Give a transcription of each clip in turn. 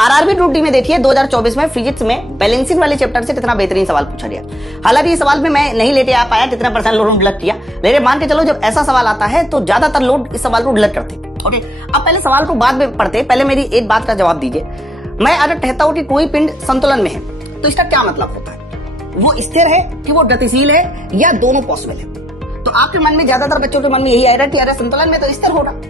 RRB group D में देखिए 2024 में फिजिक्स में बैलेंसिंग वाले चैप्टर से कितना बेहतरीन सवाल पूछा गया। हालांकि इस सवाल में मैं नहीं लेके आ पाया कितना परसेंट लोड डिडक्ट किया, लेकिन मान के चलो जब ऐसा सवाल आता है तो ज्यादातर लोग इस सवाल को डिडक्ट करते। ओके, अब पहले सवाल को बाद में पढ़ते, पहले मेरी एक बात का जवाब दीजिए। मैं अगर कहता हूं कि कोई पिंड संतुलन में है तो इसका क्या मतलब होता है? वो स्थिर है कि वो गतिशील है या दोनों पॉसिबल है? तो आपके मन में, ज्यादातर बच्चों के मन में यही आएगा कि अरे संतुलन में तो स्थिर होगा,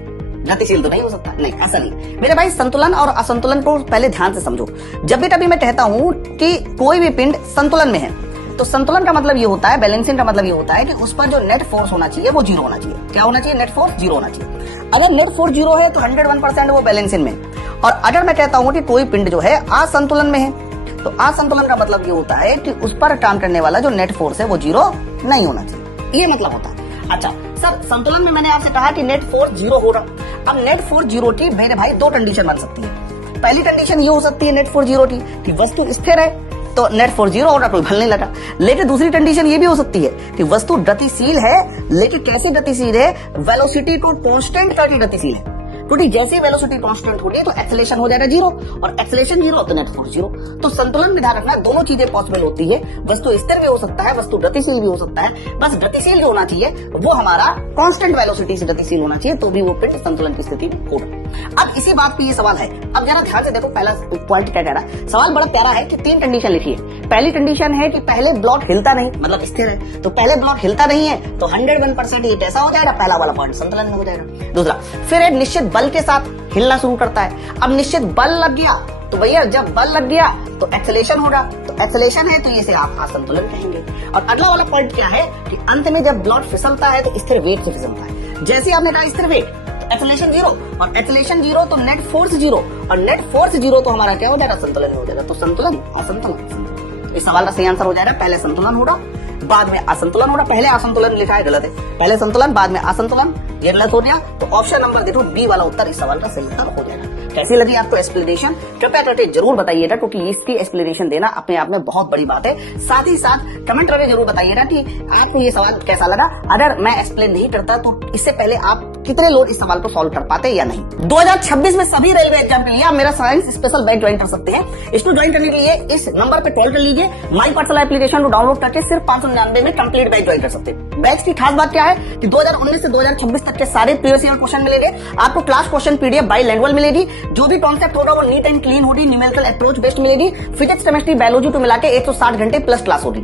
गतिशील तो नहीं हो सकता। नहीं, ऐसा नहीं मेरे भाई। संतुलन और असंतुलन को पहले ध्यान से समझो। जब भी कभी मैं कहता हूं कि कोई भी पिंड संतुलन में है तो संतुलन का मतलब ये होता है, बैलेंसिंग का मतलब ये होता है कि उस पर जो नेट फोर्स होना चाहिए वो जीरो होना चाहिए। क्या होना चाहिए? नेट फोर्स जीरो होना चाहिए। अगर नेट फोर्स जीरो है तो 101% वो बैलेंसिंग में। और अगर मैं कहता हूं कि कोई पिंड जो है असंतुलन में है तो असंतुलन का मतलब ये होता है कि उस पर काम करने वाला जो नेट फोर्स है वो जीरो नहीं होना चाहिए। ये मतलब होता है। अच्छा सर, संतुलन में मैंने आपसे कहा कि नेट फोर्स जीरो होगा। अब नेट फोर्स जीरो की मेरे भाई दो कंडीशन बन सकती है। पहली कंडीशन ये हो सकती है नेट फोर्स जीरो की कि वस्तु स्थिर है तो नेट फोर्स जीरो होगा, कोई बल नहीं लगा। लेकिन दूसरी कंडीशन ये भी हो सकती है कि वस्तु गतिशील है, लेकिन कैसे गतिशील है? वेलोसिटी को कांस्टेंट करके गतिशील है। क्योंकि जैसे ही वेलोसिटी कांस्टेंट होगी तो एक्सेलेरेशन हो जाएगा जीरो, और एक्सेलेरेशन जीरो तो नेट फोर्स जीरो। तो संतुलन में ध्यान रखना दोनों चीजें पॉसिबल होती है। वस्तु स्थिर भी हो सकता है, वस्तु गतिशील भी हो सकता है। बस गतिशील जो होना चाहिए वो हमारा कांस्टेंट वेलोसिटी से गतिशील होना चाहिए, तो भी वो पिंड संतुलन की स्थिति में होगा। अब इसी बात पे ये सवाल है। अब जरा ध्यान से देखो, पहला पॉइंट क्या कह रहा है। सवाल बड़ा प्यारा है कि 3 कंडीशन लिखी है। पहली कंडीशन है कि पहले ब्लॉक हिलता नहीं, मतलब स्थिर है। तो पहले ब्लॉक हिलता नहीं है तो 101% ये कैसा हो जाएगा? पहला वाला पॉइंट संतुलन में हो जाएगा। दूसरा, फिर एक निश्चित बल के साथ हिलना शुरू करता है। अब निश्चित बल लग गया तो भैया जब बल लग गया तो एक्सेलेरेशन होगा, तो एक्सेलेरेशन है तो इसे आप असंतुलन कहेंगे। और अगला वाला पॉइंट क्या है कि अंत में जब ब्लॉक फिसलता है तो स्थिर वेग से फिसलता है। जैसे आपने कहा स्थिर वेग तो एक्सेलेरेशन जीरो, और एक्सेलेरेशन जीरो तो नेट फोर्स जीरो, और नेट फोर्स जीरो तो हमारा क्या हो जाएगा? संतुलन हो जाएगा। तो संतुलन असंतुलन, इस सवाल का सही आंसर हो जाएगा पहले संतुलन होगा बाद में असंतुलन होगा। पहले असंतुलन लिखा है, गलत है। पहले संतुलन बाद में असंतुलन, ये गलत हो गया। तो ऑप्शन नंबर देखो बी वाला उत्तर इस सवाल का सही उत्तर हो जाएगा। कैसी लगी आपको एक्सप्लेनेशन? कृपया करके जरूर बताइएगा, क्योंकि इसकी एक्सप्लेनेशन देना अपने आप में बहुत बड़ी बात है। साथ ही साथ कमेंट करके जरूर बताइएगा कि आपको ये सवाल कैसा लगा। अगर मैं एक्सप्लेन नहीं करता तो इससे पहले आप कितने लोग इस सवाल को सॉल्व कर पाते या नहीं। 2026 में सभी रेलवे एग्जाम के लिए आप मेरा साइंस स्पेशल बैच ज्वाइन कर सकते हैं। इसको ज्वाइन करने के लिए इस नंबर पे कॉल कर लीजिए। माई पाठशाला एप्लीकेशन को डाउनलोड करके सिर्फ 599 में कंप्लीट बैच ज्वाइन कर सकते हैं। बैच की खास बात क्या है कि 2019 से 2026 तक के सारे प्रीवियस ईयर क्वेश्चन मिलेंगे आपको। क्लास क्वेश्चन पीडीएफ बाइलिंगुअल मिलेगी। जो भी कॉन्सेप्ट होगा वो नीट एंड क्लीन होगी, न्यूमेरिकल अप्रोच बेस्ड मिलेगी। फिजिक्स, केमिस्ट्री, बायोलॉजी को मिला के 160 घंटे प्लस क्लास होगी।